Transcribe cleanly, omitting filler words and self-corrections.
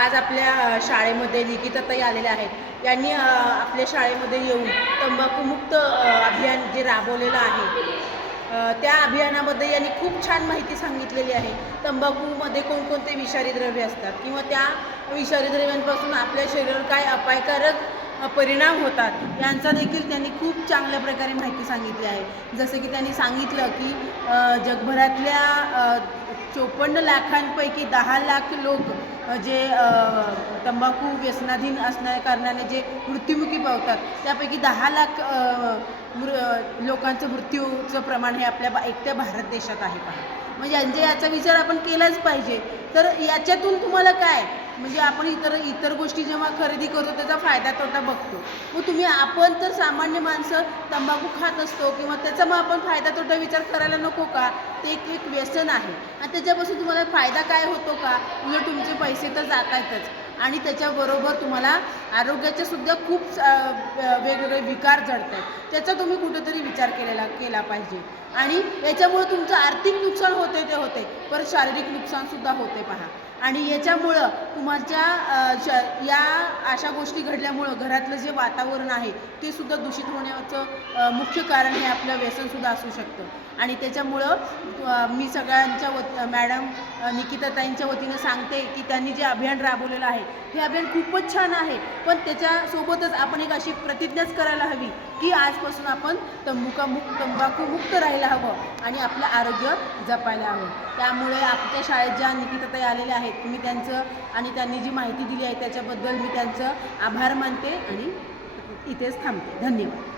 आज आपल्या शाळेमध्ये निकिताताई आलेल्या आहेत। यांनी आपल्या शाळेमध्ये येऊन तंबाखूमुक्त अभियान जे राबवलेलं आहे त्या अभियानाबद्दल यांनी खूप छान माहिती सांगितलेली आहे। तंबाखूमध्ये कोणकोणते विषारी द्रव्ये असतात किंवा त्या विषारी द्रव्यांपासून आपल्या शरीरावर काय अपायकारक परिणाम होतात यांचा देखील त्यांनी खूप चांगल्या प्रकारे माहिती सांगितली आहे। जसं की त्यांनी सांगितलं की जगभरातल्या 54 लाखांपैकी 10 लाख लोक जे तंबाखू व्यसनाधीन असण्या कारणाने जे मृत्युमुखी पावतात त्यापैकी 10 लाख लोकांचं मृत्यूचं प्रमाण हे आपल्या एकट्या भारत देशात आहे पहा। म्हणजे याचा विचार आपण केलाच पाहिजे। तर याच्यातून तुम्हाला काय म्हणजे आपण इतर गोष्टी जेव्हा खरेदी करतो त्याचा फायदा तोटा बघतो, मग आपण तर सामान्य माणसं तंबाखू खात असतो किंवा त्याचा मग आपण फायदा तोटा विचार करायला नको का? ते एक व्यसन आहे आणि त्याच्यापासून तुम्हाला फायदा काय होतो का? उलट तुमचे पैसे तर जात आहेतच आणि त्याच्याबरोबर तुम्हाला आरोग्याचे सुद्धा खूप वेगवेगळे विकार जडत आहेत। त्याचा तुम्ही कुठेतरी विचार केला पाहिजे आणि याच्यामुळे तुमचं आर्थिक नुकसान होते ते होते, परत शारीरिक नुकसानसुद्धा होते पहा। आणि याच्यामुळं तुमच्या या अशा गोष्टी घडल्यामुळं घरातलं जे वातावरण आहे ते सुद्धा दूषित होण्याचं मुख्य कारण हे आपलं व्यसनसुद्धा असू शकतं। आणि त्याच्यामुळं मी सगळ्यांच्या मॅडम निकिताताईंच्या वतीनं सांगते की त्यांनी जे अभियान राबवलेलं आहे हे अभियान खूपच छान आहे, पण त्याच्यासोबतच आपण एक अशी प्रतिज्ञाच करायला हवी की आजपासून आपण तंबाखूमुक्त राहायला हवं आणि आपलं आरोग्य जपायला हवं। त्यामुळे आपल्या शाळेत ज्या निकिताताई आलेल्या आहेत मी त्यांनी जी माहिती दिली आहे त्याच्याबद्दल मी त्यांचं आभार मानते आणि इथेच थांबते। धन्यवाद।